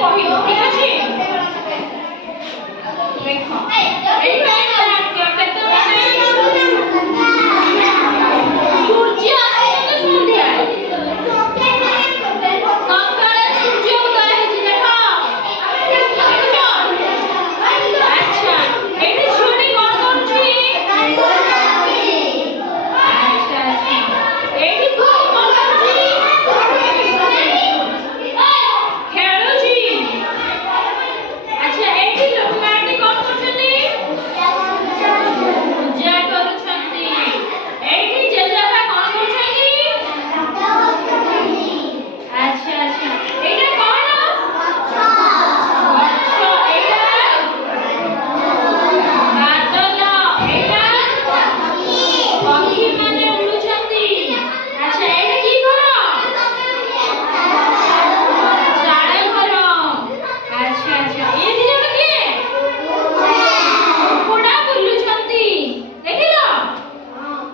କହିବ ଠିକ ଅଛି ଦେଖ ଏଇଟା କେତେବେଳେ ସୂର୍ଯ୍ୟ ଆସିଲେ ସନ୍ଧ୍ୟା ସକାଳେ ସୂର୍ଯ୍ୟ ଉଦୟ ହେଇଛି ଦେଖ ଆଚ୍ଛା ଏଇଠି ଝିଅଟି କଣ କରୁଛି ଆଚ୍ଛା ଆଚ୍ଛା ଏଇଠି ପୁଅ କଣ କରୁଛି ଖେଳୁଛି ଆଚ୍ଛା ଏଇଠି ଲୋକମାନେ କଣ କରୁଛନ୍ତି ପୂଜା କରୁଛନ୍ତି ଏଇଠି ଜେଜେବାପା କଣ କରୁଛନ୍ତି ଆଚ୍ଛା ଆଚ୍ଛା ଏଇଟା କଣ ଗଛ ଏଇଟା ବାଦଲ ଏଇଟା ପକ୍ଷୀମାନେ ଉଡୁଛନ୍ତି ଆଚ୍ଛା ଏଇଟା କି ଘର ଚାଳ ଘର ଆଚ୍ଛା ଆଚ୍ଛା ଏ ଦି ଜଣ କିଏ କୁକୁଡ଼ା ବୁଲୁଛନ୍ତି ଦେଖିଲ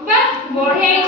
ବା ବଢିଆ